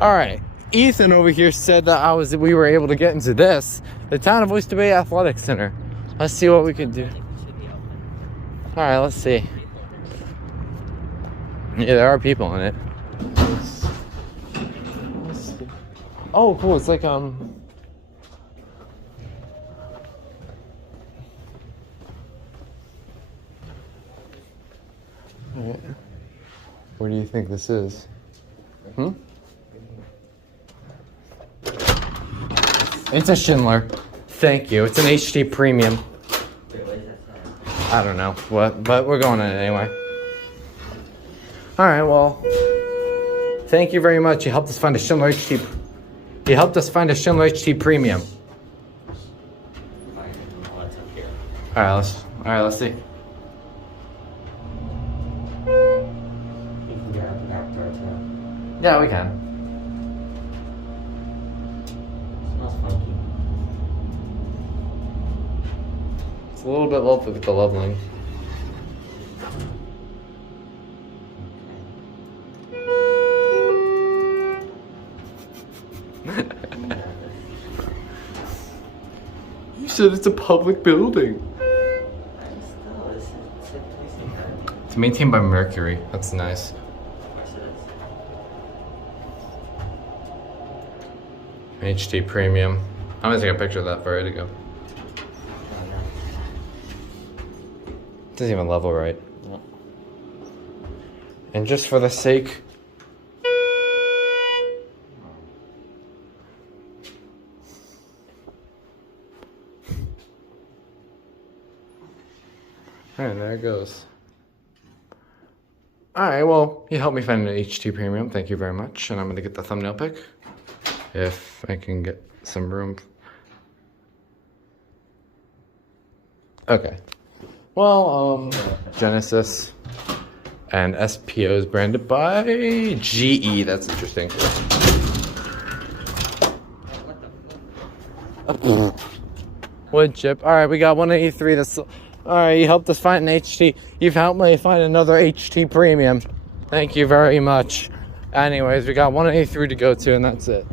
All right. Ethan over here said that we were able to get into this, the Town of Oyster Bay Athletic Center. Let's see what we can do. All right, let's see. Yeah, there are people in it. Let's see. Oh, cool. It's like What do you think this is? It's a Schindler. Thank you. It's an HD premium. I don't know what, but we're going in it anyway. All right. Well, thank you very much. You helped us find a Schindler HD. You helped us find a Schindler HD premium. All right. Let's see. Yeah, we can. Smells funky. It's a little bit low with the leveling. You said it's a public building. It's maintained by Mercury. That's nice. HD premium. I'm gonna take a picture of that for ready to go. Doesn't even level right. No. And just for the sake. Alright, there it goes. Alright, well, you helped me find an HD premium. Thank you very much. And I'm gonna get the thumbnail pic. If I can get some room. Okay. Well, Genesis and SPO is branded by GE. That's interesting. Wood chip. All right, we got 183. That's all right. You helped us find an HT. You've helped me find another HT premium. Thank you very much. Anyways, we got 183 to go to, and that's it.